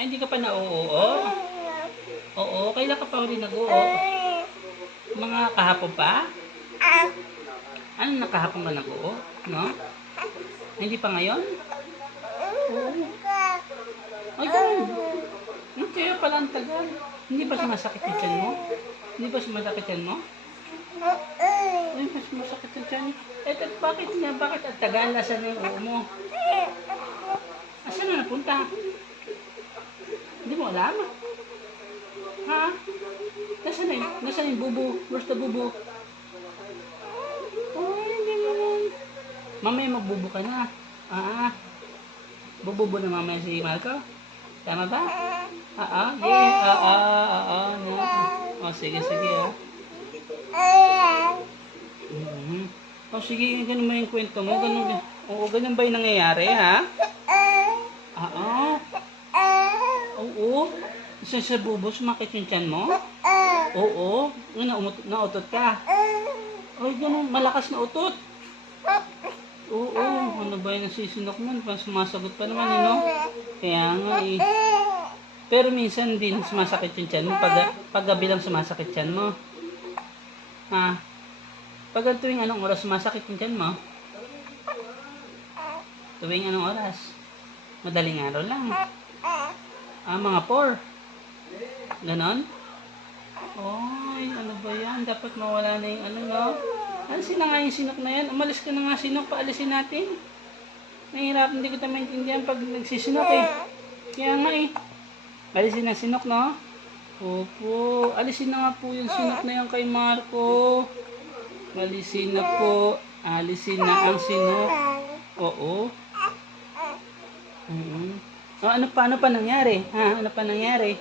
Ay, hindi ka pa nauuo? Oo, kailan ka pa rin nag-uo? Mga kahapon pa? Ano nakahapon ka nag-uo? No? Hindi pa ngayon? Oo. Ay, ganun. Kaya pala ang tagal. Hindi ba sumasakit yung tiyan mo? Hindi ba sumasakit yan mo? Ay, mas masakit yung tiyan. Bakit nga? Bakit ang tagal? Nasaan yung uo mo? Asan na napunta? Hindi mo alam? Ha? Nasaan yung bubo? Where's the bubo? Oh, hindi mo lang. Mamaya magbubo ka na. Bububo na mamaya si Marco? Tama ba? No. Oh, sige, ah. Oh, sige, ganun mo yung kwento mo. Ganun ba yung nangyayari, ha? Oo. Isa sa bubo, sumakit yung tiyan mo? Oo. Nautot ka? Ay, ganun, malakas na utot. Oo, ano ba yung nasisinok mo? Sumasagot pa naman, no? Kaya nga, eh. Pero minsan din sumasakit yung tiyan mo. Pag gabi lang sumasakit tiyan mo. Ha? Pag tuwing anong oras sumasakit yung tiyan mo? Tuwing anong oras? Madaling araw lang. Mga 4. Ganon? Ay, ano ba yan? Dapat mawala na yung ano, no? Sila nga yung sinok na yan. Umalis ka na nga sinok, paalisin natin. Nahihirap, hindi kita maintindihan pag nagsisinok eh. Kaya nga eh. Alisin ang sinok, no? Opo. Alisin na nga po yung sinok na yan kay Marco. Alisin na po. Alisin na ang sinok. Oo. Ano pa nangyari? Ha? Ano pa nangyari?